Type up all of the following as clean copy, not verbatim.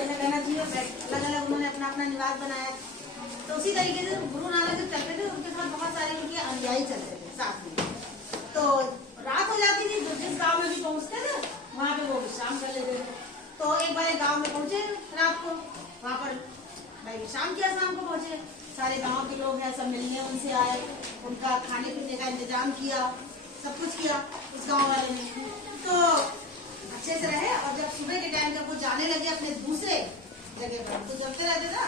जैसा कहना चाहिए, अलग अलग उन्होंने अपना अपना निवास बनाया। तो उसी तरीके से गुरु नानक जब चलते थे उनके साथ बहुत सारे उनके अनुयायी चलते थे साथ में। तो रात हो जाती थी, जिस गांव में भी पहुंचते थे वहां पे वो विश्राम कर लेते थे। तो एक बार गांव में पहुंचे रात को, वहां पर भाई विश्राम किया, शाम को पहुंचे, सारे गांव के लोग हैं सब मिलने उनसे आए, उनका खाने पीने का इंतजाम किया, सब कुछ किया उस गाँव वाले ने। तो अच्छे से रहे। और जब सुबह के टाइम जब वो जाने लगे अपने दूसरे जगह पर, तो चलते रहते था,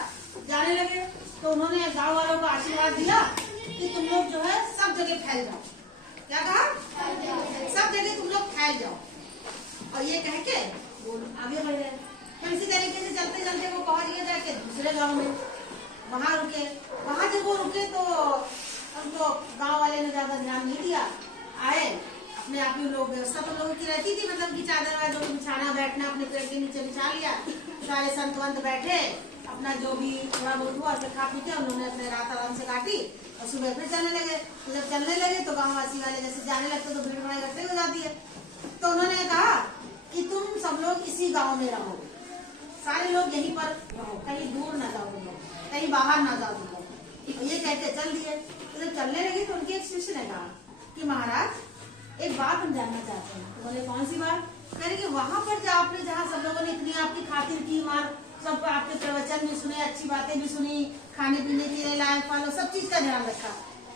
जाने लगे तो उन्होंने गांव वालों को आशीर्वाद दिया कि तुम लोग जो है सब जगह फैल जाओ। क्या कहा? सब जगह तुम लोग फैल जाओ। और ये कह के वो आगे बढ़ गए। फिर इसी तरीके से चलते चलते वो पहुंच गए जाके दूसरे गांव में, वहां रुके। वहां जब वो रुके तो उनको गांव वाले ने ज्यादा ध्यान नहीं दिया, आए अपने आप ही लोग, व्यवस्था तो लोगों की रहती थी, मतलब कि चादर वादर बिछाना, बैठना अपने पेड़ के नीचे बिछा लिया, सारे संत वंत बैठे, अपना जो भी थोड़ा बहुत हुआ फिर खा पी के उन्होंने अपने रात आराम से काटी और सुबह फिर चलने लगे। तो जब चलने लगे तो गांववासी वाले जैसे जाने लगते तो भीड़ भाड़ इकट्ठे हो जाती है। तो उन्होंने कहा कि तुम सब लोग इसी गाँव में रहो, सारे लोग यहीं पर रहो, कहीं दूर ना जाओ तुम लोग, कहीं बाहर ना जाओ तुम लोग। और ये कहते चल दिए। तो जब चलने लगे तो उनके एक शिष्य ने कहा कि महाराज एक बात हम जानना चाहते हैं। तो बोले कौन सी बात? कह रहे कि वहां पर आपने जहाँ सब लोगों ने इतनी आपकी खातिर की, मार सब आपके प्रवचन भी सुने, अच्छी बातें भी सुनी, खाने पीने के लाए फल सब चीज का ध्यान रखा,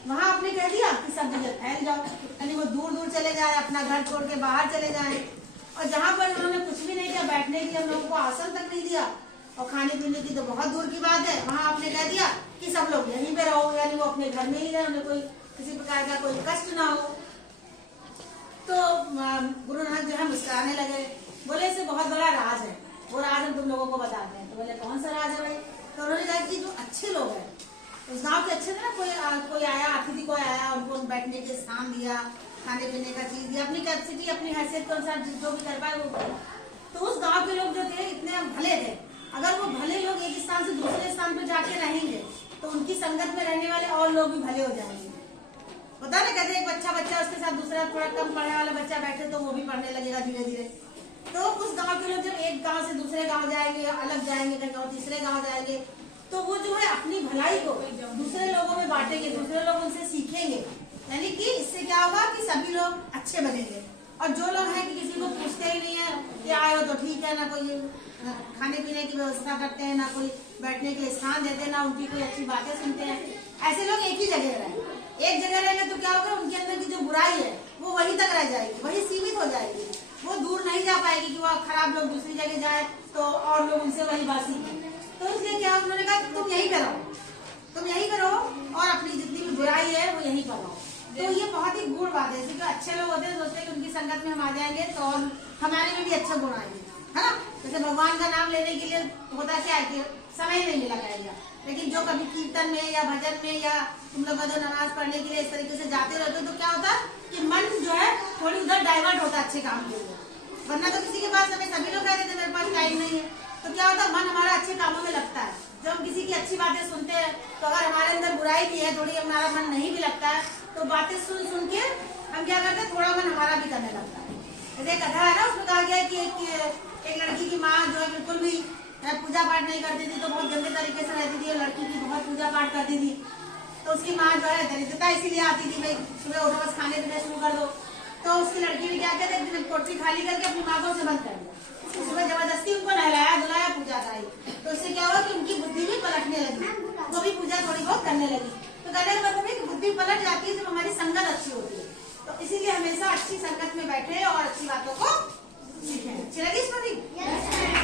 वहाँ आपने कह दिया कि सब जगह फैल जाओ, यानी वो दूर दूर चले जाए, अपना घर छोड़ के बाहर चले जाए। और जहाँ पर उन्होंने कुछ भी नहीं किया, बैठने के लिए हम लोगों को आसन तक नहीं दिया, और खाने पीने की तो बहुत दूर की बात है, वहाँ आपने कह दिया कि सब लोग यहीं पे रहो, यानी वो अपने घर में ही रहे, उन्हें कोई किसी प्रकार का कोई कष्ट ना हो। तो गुरु नानक जो है मुस्कुराने लगे, बोले इसे बहुत बड़ा राज है, वो राज हम तुम लोगों को बताते हैं। तो बोले कौन सा राज है भाई? तो उन्होंने कहा कि जो अच्छे लोग हैं उस गांव के अच्छे थे ना, कोई आया, अतिथि कोई आया, उनको बैठने के स्थान दिया, खाने पीने का चीज दिया, अपनी कैपेसिटी अपनी हैसियत के अनुसार जो भी कर पाए वो किया। तो उस गाँव के लोग जो थे इतने भले थे, अगर वो भले लोग एक स्थान से दूसरे स्थान पर जाके रहेंगे तो उनकी संगत में रहने वाले और लोग भी भले हो जाएंगे। पता ना, कहते एक बच्चा उसके साथ दूसरा थोड़ा कम पढ़ने वाला बच्चा बैठे तो वो भी पढ़ने लगेगा धीरे धीरे। तो उस गांव के लोग जब एक गांव से दूसरे गांव जाएंगे, अलग जाएंगे, कहीं और तीसरे गांव जाएंगे, तो वो जो है अपनी भलाई को दूसरे लोगों में बांटेंगे, दूसरे लोग उनसे सीखेंगे, यानी कि इससे क्या होगा कि सभी लोग अच्छे बनेंगे। और जो लोग हैं कि किसी को पूछते ही नहीं है कि आए हो तो ठीक है, ना कोई खाने पीने की व्यवस्था करते हैं, ना कोई बैठने के लिए स्थान देते हैं, ना उनकी कोई अच्छी बातें सुनते हैं, ऐसे लोग एक ही जगह रहें। एक जगह रहेंगे तो क्या होगा, उनके अंदर की जो बुराई है वो वहीं तक रह जाएगी, वहीं सीमित हो जाएगी, वो दूर नहीं जा पाएगी कि वह खराब लोग दूसरी जगह जाए तो और लोग उनसे वही बात सीखें। तो इसलिए क्या उन्होंने कहा कि तुम यहीं पे रहो, तुम यहीं पे रहो और अपनी जितनी भी बुराई है वो यहीं पर रहो। तो ये बहुत ही गुण बात है, जैसे अच्छे लोग होते हैं सोचते हैं कि उनकी संगत में हम आ जाएंगे तो हमारे में भी अच्छे गुण आएंगे, है ना। जैसे भगवान का नाम लेने के लिए होता क्या है कि समय नहीं मिला करेगा, लेकिन जो कभी कीर्तन में या भजन में या तुम लोग जो नमाज पढ़ने के लिए इस तरीके से जाते रहते हो तो क्या होता है कि मन जो है थोड़ी उधर डाइवर्ट होता है अच्छे काम के लिए। वरना तो किसी के पास हमें सभी लोग कहते थे मेरे पास टाइम नहीं है, तो क्या होता है मन हमारा अच्छे कामों में लगता है। जब हम किसी की अच्छी बातें सुनते हैं तो अगर हमारे अंदर बुराई भी है थोड़ी, हमारा मन नहीं भी लगता है, तो बातें सुन के हम क्या करते हैं, थोड़ा मन हमारा भी करने लगता है। जैसे एक कथा है ना, उसमें कहा गया कि एक लड़की की माँ जो है बिल्कुल भी पूजा पाठ नहीं करती थी, तो बहुत गंदे तरीके से रहती थी, और लड़की की बहुत पूजा पाठ करती थी। तो उसकी माँ जो है दरिद्रता इसीलिए आती थी, भाई सुबह उठो बस खाने पीने शुरू कर दो। तो उसकी लड़की ने क्या किया, एक दिन कोठरी खाली करके अपनी माँ को उसे बंद कर दिया, सुबह जबरदस्ती उनको नहलाया धुलाया, पूजा कराई। तो इससे क्या हुआ कि उनकी बुद्धि भी पलटने लगी, वो भी पूजा थोड़ी बहुत करने लगी। तो कहने का मतलब है कि बुद्धि पलट जाती है जब हमारी संगत अच्छी होती है। तो इसीलिए हमेशा अच्छी संगत में बैठे और अच्छी बातों को सीखें। अच्छी लगी स्टोरी?